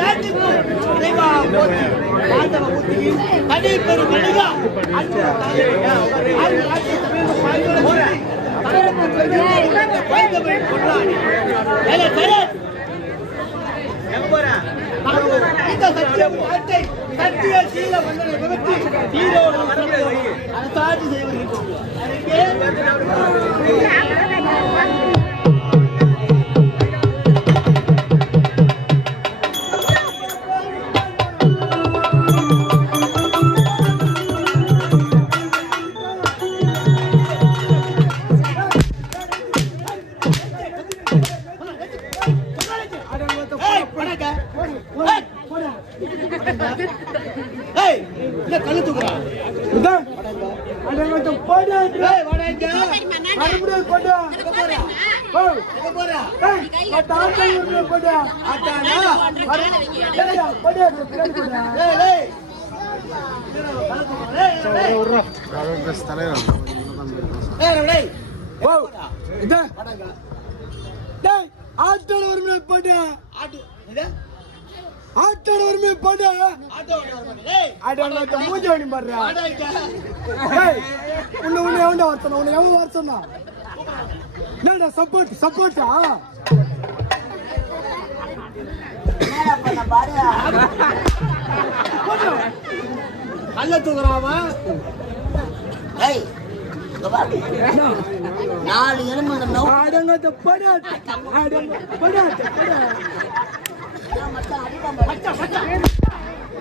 என் இறைவா போற்றி ஆண்டவ புத்தியில் தனி பெரும் மனிதா அன்பு இந்த சத்திய சீல மன்னனை சீரோடு அரசாட்சி செய்வதற்கு ஏய், வணக்க. எங்க போறா? எங்க போறா? ஆட்டானா? ஏய், ஏய். ஏய், ஏய். ஏய், ஏய். ஆட்டோட வருமே போட்டு ஆட்டு. இது? ஆட்டோட வருமே போட்டு ஆட்டோ ஓட்ட வர மாட்டேன். ஏய், ஆட்டோ மூஞ்ச வண்டி பாடுறா வாடா இங்க. ஏய், உன்னை உன்னை எவன்டா வர சொன்னா? உன்னை எவன் வர சொன்னா? என்னடா சப்போர்ட் சப்போர்ட்டா கல்ல தூக்குறாமா? ஏய். நாலு எலும்பு அடங்காத படாத அடங்க படாத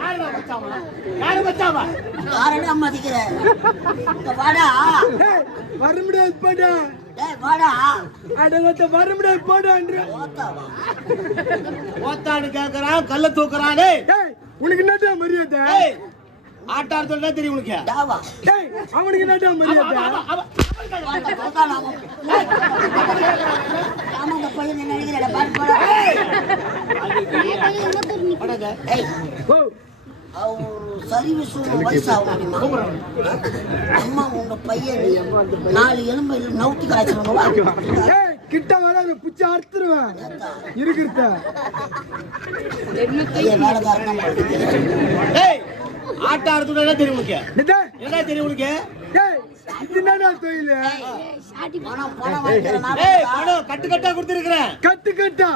படா மச்சான், அடிப்பா பாரு. மச்சான் மச்சான் யாரு மச்சாமா யாரு மச்சாமா யாரடா மதிக்கிற? இங்க வாடா. ஏய் வர முடியாது படா. டேய், வாடா. அடங்காத வர முடியாது படான்ற ஓத்தா வா. ஓத்தான்னு கேக்குறான் கல்ல தூக்குறானே உனக்கு என்னடா மரியாதை? ஏய் ஆட்டார் தான் தெரியும் உனக்கு. அவனுக்கு என்னடா மரியாதை? ஓத்தா, அவரு சர்வீஸ் வயசு ஆகும் தெரியுமா? அம்மா உங்க பையன் நாலு எலும்பு நவுத்தி ஏய் கிட்ட வராத புச்சி அறுத்துருவேன். இருக்கிறத ஆட்டார் தான் தெரியும் என்ன தெரியும் உனக்கு? கட்டு கட்டா கொடுத்துருக்கிறேன். கட்டு கட்டா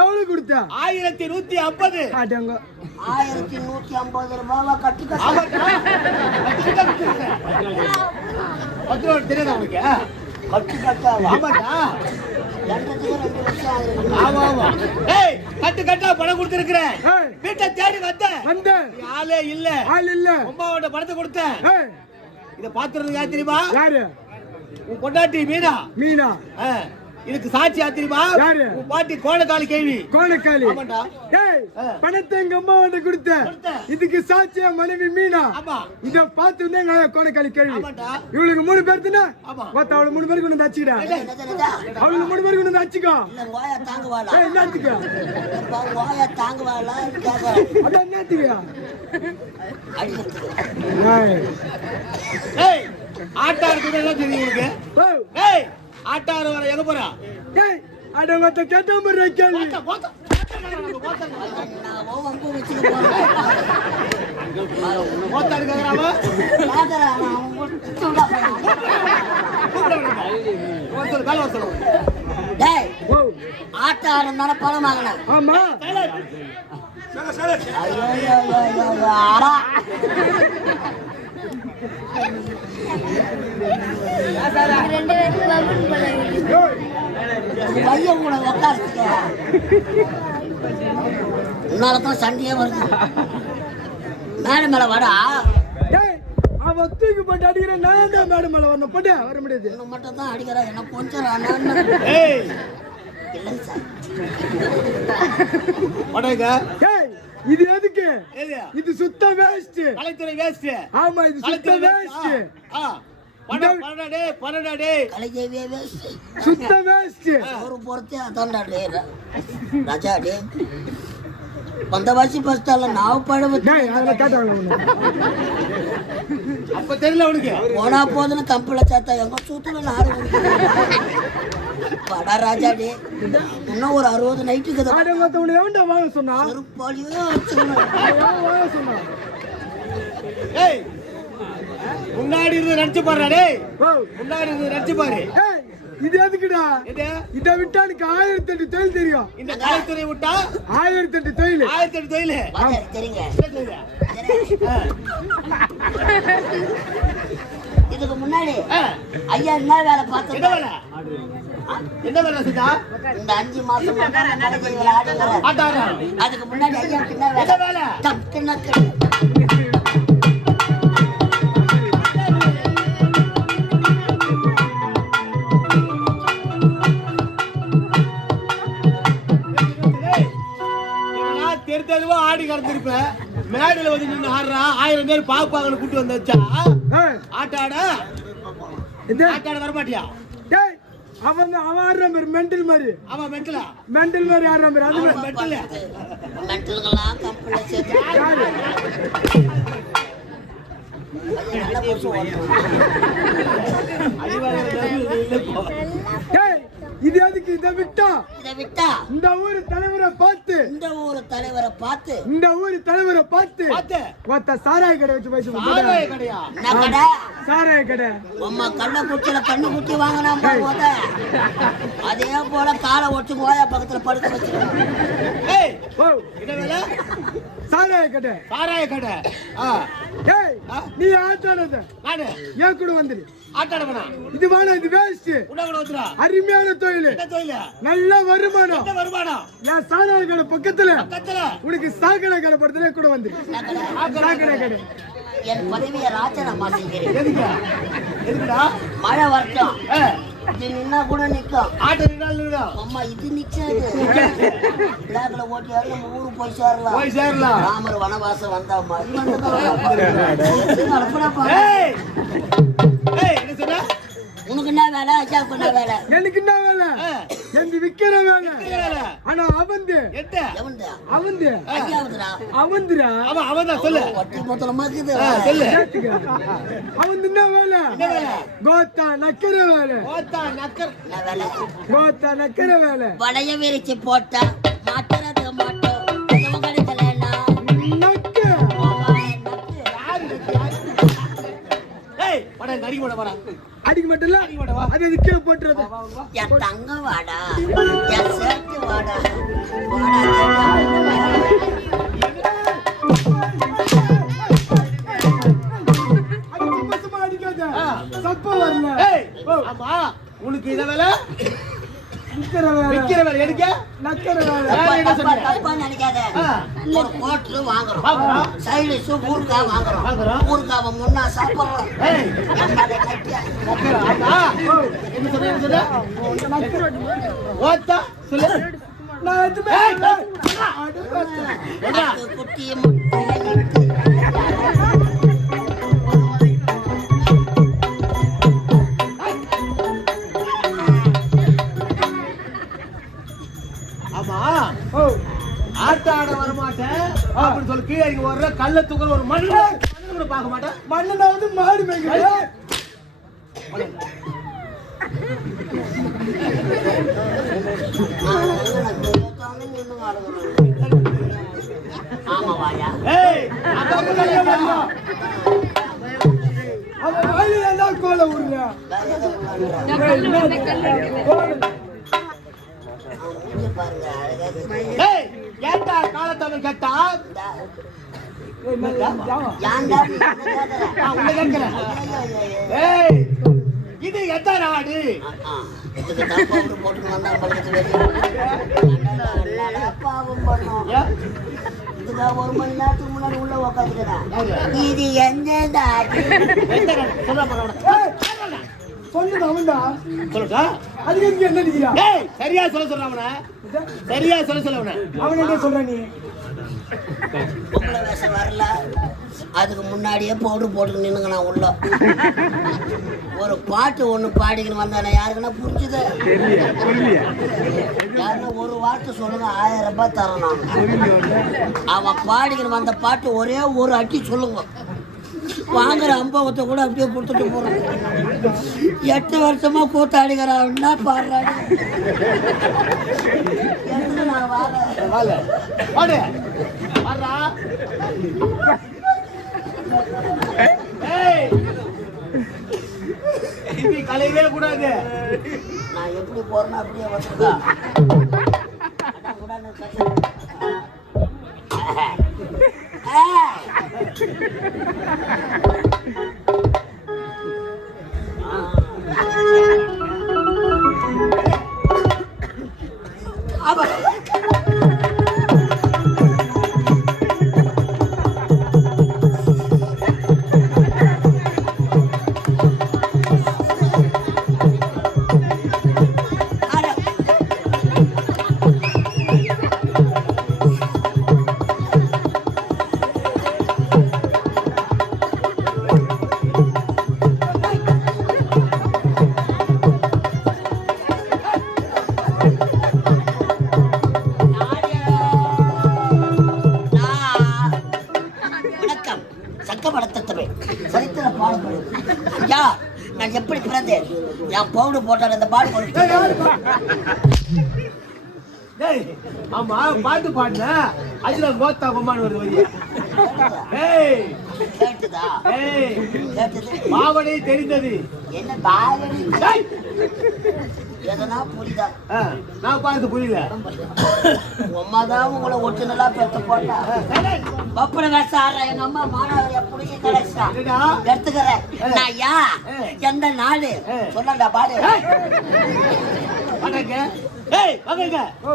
எவ்வளவு கொடுத்தா? ஆயிரத்தி நூத்தி ஐம்பது. அடங்க. ஆயிரத்தி நூத்தி ஐம்பது ரூபாவா கட்டி கட்ட. கட்டு கட்டா தெரியாதா உனக்கு கட்டி கட்டாவா ஆமாட்டா கட்டு கட்டா பணம் கொடுத்துருக்கிறேன். வீட்டை தேடி வந்தேன். வந்த நீ ஆளே இல்ல. ஆள் இல்ல. அம்மாவோட பணத்தை கொடுத்தேன். இத பாத்துறது யார் தெரியுமா? யாரு? உன் பொண்டாட்டி மீனா. மீனா. ஆ, இதுக்கு சாட்சி? உன் பாட்டி கோணக்காலி கேள்வி. ஆ. பணத்தை எங்க அம்மா வந்து கொடுத்த. இதுக்கு சாட்சியா மனைவி மீனா? இத பார்த்து வந்து எங்க ஆயா கோணக்காளி கேள்வி. இவளுக்கு மூணு பேர் தானே? ஆமா. மொத்த அவளை மூணு பேருக்கு வந்து என்னதா? அவளுக்கு மூணு பேருக்கு தாங்குவாளா? ஏய் என்னத்துக்கு அதான் என்னத்துக்கு அடிக்கிறதுக்கு ஏய். ஏய் ஆட்டாரு கூட என்ன தெரியும் உனக்கு ஆட்டாரு வர எங்க போறா? ஏய் அடங்கத்த கேட்ட மாதிரி கேள்வி. மட்டும் தான் டேய் பணம் வாங்கினேன் ஆமா. ஐயோ ஐயோ, ஐயோ, ஐயோ, ஐயோ, ஆடா. உங்க பையன் கூட உட்காரத்துக்க உன்னாலதான் சண்டையே வருது மேல மேல வாடா அவன் தூக்கி போட்டு அடிக்கிற நான் ஏன்டா மேடம் மேல வரணும் போட்டு வர முடியாது உன்னை மட்டும் தான் அடிக்கிறா என்ன கொஞ்சம் ஏய் இல்லை சார் ஏய் இது எதுக்கு? இது சுத்த வேஸ்ட் கலைத்துறை வேஸ்ட் ஆமா இது சுத்த வேஸ்ட் சுத்த வேஸ்ட் ஒரு பொறுத்தே அதான்டா டே ராஜா டே டேய் அதெல்லாம் கேட்டாங்க உன்னை. அப்ப தெரியல உனக்கு. போனா போதுன்னு கம்பிள சேர்த்தா எங்க சூத்துல நாடு படா ராஜா டே இன்னும் ஒரு அறுபது நைட்டுக்கு மத்த உன்னை எவன்டா வாங்க சொன்னா? செருப்பாளியோ வாங்க சொன்னா? ஏய் முன்னாடி இருந்து நடிச்சு பாருடா டேய். ஓ. முன்னாடி இருந்து நடிச்சு பாரு. இது எதுக்குடா? இது இதை விட்டா எனக்கு ஆயிரத்தி எட்டு தொழில் தெரியும். இந்த கலைத்துறை விட்டா? ஆயிரத்தி எட்டு தொழில். ஆயிரத்தி எட்டு தொழில் இதுக்கு முன்னாடி ஐயா என்ன வேலை? வேலை என்ன வேலை செஞ்சா இந்த அஞ்சு மாசம் அதுக்கு முன்னாடி ஐயாவுக்கு என்ன வேலை? ஆடி கறந்துருப்பேன் மேடையில வந்து நின்று ஆடுறா. ஆயிரம் பேர் பாப்பாங்கன்னு கூட்டு வந்து வச்சா ஆட்டாட ஆட்டாட வரமாட்டியா? டேய் அவன் அவன் ஆடுற மாதிரி மெண்டல் மாதிரி. அவன் மென்டலா மெண்டல் மாதிரி ஆடுற மாதிரி அது மென்டல் மென்டலுங்கெல்லாம் கம்பெனில சேர்த்து யாரு. டேய் இது எதுக்கு இதை விட்டா? இதை விட்டா? இந்த ஊர் தலைவரை பார்த்து. இந்த ஊர் தலைவரை பார்த்து. இந்த ஊர் தலைவரை பார்த்து. ஒருத்த சாராய கடை வச்சு பேச ஆதாய கடையா? என்ன கடை? சாராய கடை. அம்மா கண்ண குச்சியில கண்ணு குட்டி வாங்கினா போத. அதே போல காலை ஒட்டி கோயா பக்கத்துல படுக்க வேலை? சாராய கடை. சாராய கடை. நீ ஆட்டானத நானு. ஏன் கூட வந்துரு? ஆட்டாட வேணா இது வேணாம் இது வேஸ்ட் உன்ன கூட வந்துடா அருமையான தொழில். நல்ல வருமானம். வருமானம்? என் சாராய கடை பக்கத்துல. உனக்கு சாக்கடை கடை படுத்துல கூட வந்துரு சாக்கடை. கடை. என் பதவியை ராஜினாமா செய்கிறேன். மழை வரட்டும். இது நின்னா கூட ஆட்ட நின்னா அம்மா இது நிக்காது. பிளாக்ல ஓட்டி நம்ம போய் சேரலாம். போய் சேரலாம். ராமர் வனவாசம் வந்தா மாதிரி வந்து ஏய் ஏய் என்ன சொன்ன? உனக்கு என்ன வேலை? அஜாவுக்கு என்ன வேலை? எனக்கு என்ன வேலை? எனக்கு விக்கிற வேலை. ஆனா அவந்து அவந்து அவந்துடா அவன் அவன் சொல்லு. மொத்தமா இருக்குது. சொல்லு. என்ன வேலை? கோத்தா நக்கிற வேலை. ஓத்தா நக்கர். கோத்தா நக்கிற வேலை. வளைய விரிச்சு போட்டா அடிக்க மாட்டா வாடா அடிக்க மாட்டல அடிக்க மாட்டா வா அது கீழே போட்டுறது என் தங்க வாடா. என் சேர்த்து வாடா. அடிக்காத ஆ. சப்ப வரல. ஏய் ஆமா. உனக்கு இத வேலை? விக்கிற வேலை எடுக்க நக்கிற வேலை தப்பா என்ன தப்பா சொன்னீங்க? தப்பா நினைக்காத. ஒரு கோட்ரு வாங்குறோம். சைடிஷ் ஊறுகாய் வாங்குறோம். ஊறுகாவை முன்னா சாப்பிடுறோம். ஓத்தா சொல்லு. நான் எதுவுமே ஏய், அப்படின்னு சொல்லி கீழே வர்ற கல்ல தூக்குற ஒரு மண்ணு கூட பார்க்க மாட்டேன் மண்ணு வந்து மாடு மேய்க்கிறேன் ஆமா வாயா. ஏய் அதான் கல்யாணம் பண்ணலாம். அவன் வாயில தான் கோலை பாருங்க. ஏய் ஏன்டா காலத்தவன் கேட்டா இது எந்த நாடு ஆ, இதுக்கு தான் powder போட்டுன்னு வந்தா பக்கத்து வெளிய. என்னடா பாவம் பண்ணோம். ஏன்? இதுக்கா ஒரு மணி நேரத்துக்கு முன்னாடி உள்ள உக்காந்துக்கிறேன்? இது எந்த நாடு எந்த நாடு? சொல்றா பாக்கலாம். சொன்னது அவன்டா சொல்லுடா. அது எதுக்கு என்ன நிக்கிறா? ஏய் சரியா சொல்ல சொல்ற அவன. சரியா சொல்ல சொல்ல அவன. அவன் என்ன சொல்ற நீ? பொம்பளை வேஷம் வரல. அதுக்கு முன்னாடியே பவுடர் போட்டு நின்னுங்க நான் உள்ள. ஒரு பாட்டு ஒண்ணு பாடிக்கின்னு வந்தானே யாருக்குன்னா புரிஞ்சுது. யாருன்னா ஒரு வார்த்தை சொல்லுங்க ஆயிரம் ரூபாய் தரணும் அவன் பாடிக்கின்னு வந்த பாட்டு ஒரே ஒரு அடி சொல்லுங்க. வாங்குற அம்பவத்தை கூட அப்படியே கொடுத்துட்டு போறோம். எட்டு வருஷமா கூத்தாடிக்கிறான்னா பாடுறாங்க கலையவே கூடாது. நான் எப்படி போறேனோ அப்படியே வந்துருக்கா கூட Ha! சரித்திர பாடுபடு ஐயா நான் எப்படி பிறந்தேன்? என் பவுடு போட்டால் போடு ஏய் ஆமா பாட்டு பாடுன அதுல கோத்தா கேட்டுதா? ஏய் கேட்டுது. பாவனை தெரிந்தது. என்ன ஏய், எதனா புரியுதா நான் பார்த்து புரியல. உம்மா தான் உங்களை ஒட்டுனலா பெற்று போட்டா. பப்பட வேஷம் ஆடுற எங்க அம்மா மாணவரைய புடிக்க கிடைச்சா? எடுத்துக்கிறேன். நான் யா? எந்த நாடு? சொல்லண்டா பாடு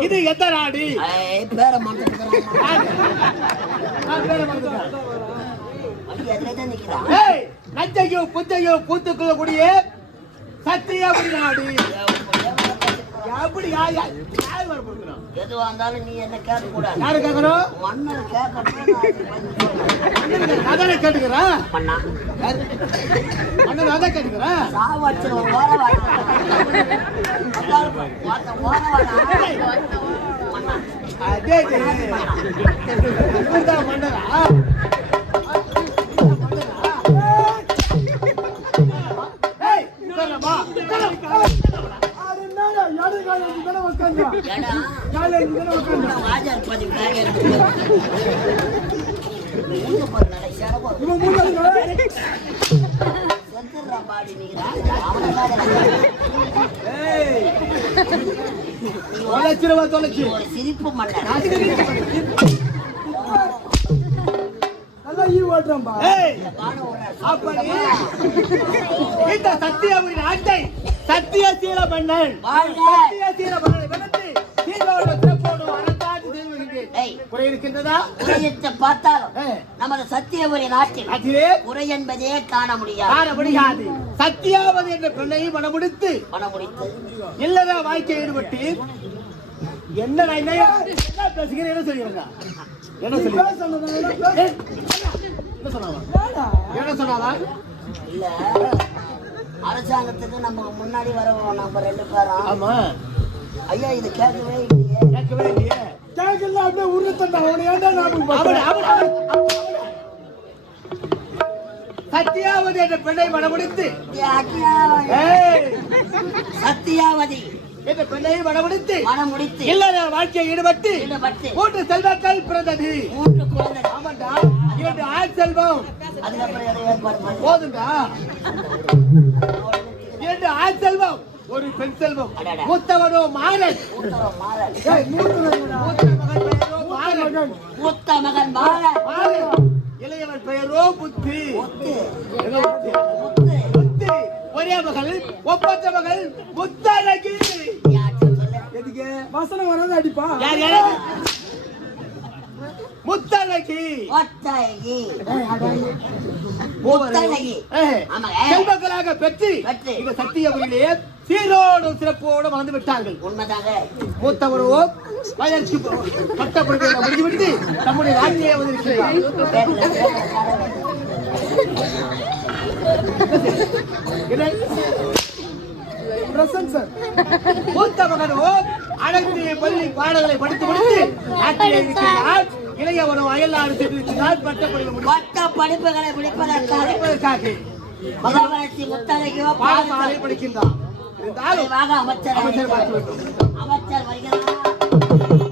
இது எந்த நாடு? பேரை தான் நிக்கிறான் ஏய் நஞ்சையும் புத்தையும் பூத்துக்குள்ள கூடிய சத்தியபுரி நாடு. எப்படி யா யா யார் வர போகிறோம் எதுவா இருந்தாலும் நீ என்ன கேட்க கூடாது யாரு கேட்கணும்? மன்னர் கேட்கணும் அதானே கேட்டுக்கிறேன் மன்னா. அண்ணன் அதான் கேட்டுக்கிறேன் சாவச்சு மன்னா. அதே மன்னரா? மன்னர் நல்லா ஈ அப்படி இந்த சத்தியபுரி நாட்டை சத்தியசீல மன்னன் வாழ்க. சத்தியசீல மன்னனை குறை இருக்கின்றதா உரையத்தை பார்த்தாலும். நமது சத்தியபுரி நாட்டில் அதிலே உரை என்பதே காண முடியாது. காண முடியாது சத்தியாவதி என்ற பெண்ணை மனமுடித்து மன முடித்து இல்லற வாழ்க்கை ஈடுபட்டு என்ன நான் என்ன பேசுகிறேன் என்ன சொல்லுங்க என்ன சொல்லுங்க என்ன சொன்னாங்க வேணா. என்ன சொன்னாங்க இல்ல. அரசாங்கத்துக்கு நம்ம முன்னாடி வர நம்ம ரெண்டு பேரும். ஆமா. ஐயா இது கேட்கவே இல்லையே. கேட்கவே இல்லையே. கேக்கல அப்படியே உருத்தண்டா. அவனை ஏன்டா ஞாபகம் அவன்? அவன். சத்தியாவதி என்ற பெண்ணை மனமுடித்து சத்தியாவதி. என்ற பெண்ணை மனமுடித்து மனம் முடித்து இல்லற வாழ்க்கையை ஈடுபட்டு. ஈடுபட்டு. மூன்று செல்வங்கள் பிறந்தது. மூன்று குழந்தை ஆமாண்டா. இரண்டு ஆண் செல்வம். அதுக்கப்புறம் போதுண்டா. இரண்டு ஆண் செல்வம். ஒரு பெண் செல்வம். மூத்தவனோ மாறன். மூத்த மகன் பெயரோ மாறன். இளையவன் பெயரோ புத்தி ஒரே மகள் ஒப்பற்ற மகள் முத்தழகி எதுக்கு? வசனம் வராது அடிப்பா. யார் யாரு? முத்தழகி. முத்தழகி. ஆமாங்க. செல்வங்களாக பெற்று பெற்று. இந்த சத்தியபுரியிலே சீரோடும் சிறப்போடும் வளர்ந்து விட்டார்கள். உண்மைதாங்க. மூத்தவரோ வயலுக்கு பட்டப்படுகையை முடிந்துவிட்டு நம்முடைய நாட்டிலே வந்திருக்கிறார். என்ன? Present sir. மூத்த மகனோ அழகு பள்ளி பாடங்களை படித்து முடித்து நாட்டிலே இருக்கிறார். இளையவனோ அயல்நாடு சென்றிருக்கிறார் முடித்து மற்ற படிப்புகளை முடிப்பதற்காக மகாவரசி முத்தரைக்கோ பாடசாலை படிக்கின்றார். இருந்தாலும்